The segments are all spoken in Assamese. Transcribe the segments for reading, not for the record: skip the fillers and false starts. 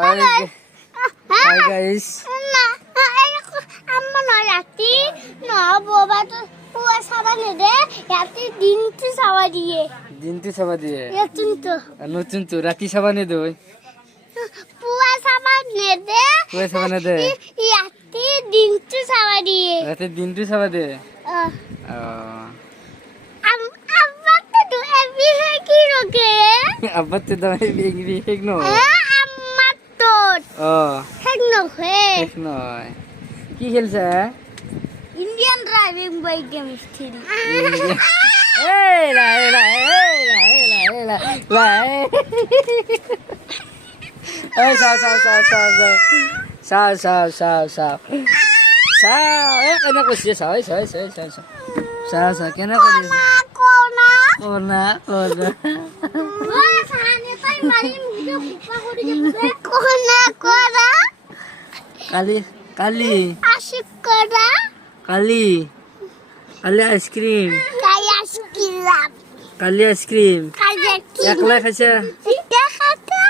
Hi guys. Amma no rati no boba to puwa saba ne de yati dintu saba diye. Dintu saba diye. Yatuntu. Nutuntu rati saba ne doy. Puwa saba ne de. Puwa saba ne de. Yati dintu saba diye. Rati dintu saba de. Abba to ebi hai ki roke. Abba to da bi hek no. Amma to. Hek no he. Hek no. Ki khelsa? Indian driving bike game theory. Hey la. Hey sao. Kena ko siya sao. Kena ko siya. Kona. Sahane tai mari video kupa kori jabe. Kona. Kali. Ashik kora. Kali ice cream. Kali ice cream. Yakla khacha. Khata.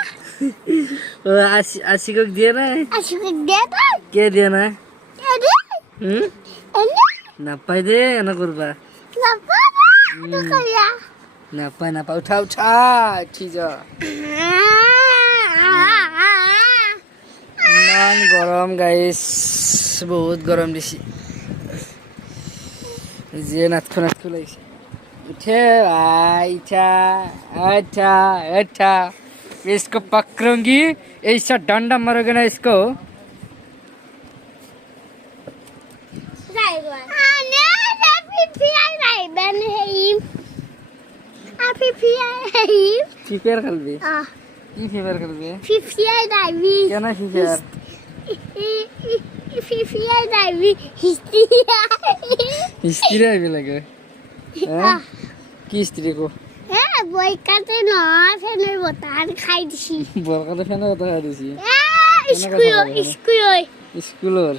Ashik diya na. Ashik deta. Ke diya na? Ede. Ene. Napai de ana kurba. Napa. To kaya. Napai uठा ठीक जा मान गरम गाइस बहुत गरम दिसी जे नाथखो लाइस उठे अच्छा इसको पकड़ूंगी ऐसा डंडा मारोगे ना इसको ফিফার খেলবি কি ফিফার খেলবি ফিফিয়াই দাইবি কেন ফিফার ফিফিয়াই দাইবি হিস্ট্রি আইবি লাগে হ্যাঁ কি হিস্ট্রি কো হ্যাঁ বই কাটে না ফেনের বোতান খাই দিছি বরকাতে ফেনের কথা খাই দিছি স্কুলৰ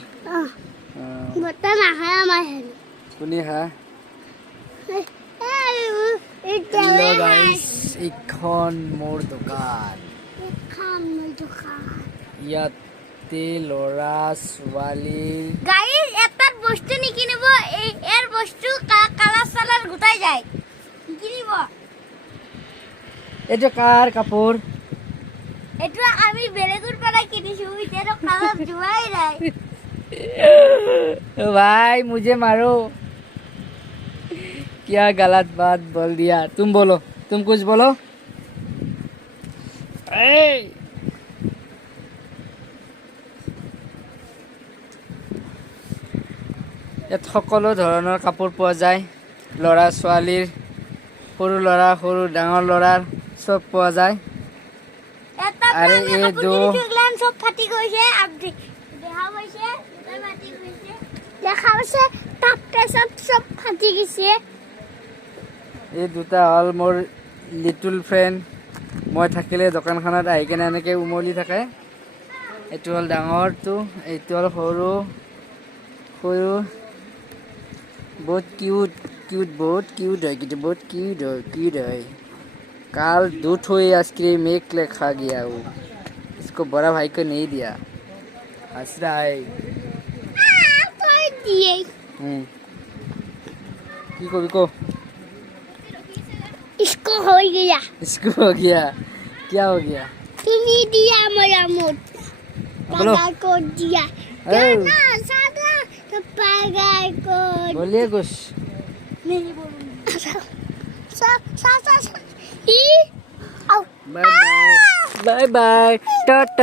বোতান আহে আমাৰ হেন কোনি হা Hello guys, এখন মোৰ দোকান ইয়াতে ল'ৰা ছোৱালী গাইস এটা বস্তু নিকিনিব এর বস্তু কালার সালার গুটাই যায় কিনিব এটা কার কাপড় এটা আমি বেলেগুর পাড়া কিনেছি এর কালার জুয়াই নাই भाई मुझे मारो क्या गलत बात बोल दिया तुम बोलो तुम कुछ बोलो ইয়াত সকলো ধৰণৰ কাপোৰ পোৱা যায় ল'ৰা ছোৱালীৰ সৰু ল'ৰা সৰু ডাঙৰ ল'ৰাৰ সব পোৱা যায় আরে এই দো সব ফাটি গৈছে আপনি দেখা গৈছে দুটা ফাটি গৈছে দেখা গৈছে তাপতে সব ফাটি গৈছে এই দুটা হল মোৰ লিটল ফ্ৰেন্ড মই থাকিলে দোকানখনত আহি কেনে এনেকৈ উমলি থাকে এইটো হল ডাঙৰটো এইটো হল সৰু बहुत क्यूट बहुत क्यूट है कि बहुत क्यूट है काल दूध हुई आइसक्रीम एक ले खा गया वो इसको बड़ा भाई को नहीं दिया हंस रहा है को इसको हो गया क्या हो गया तुम्हें दिया मेरा मुझ बोलो को दिया सादा तो पागा को बोलिए कुछ नहीं बोलूंगा सा बाय बाय टाटा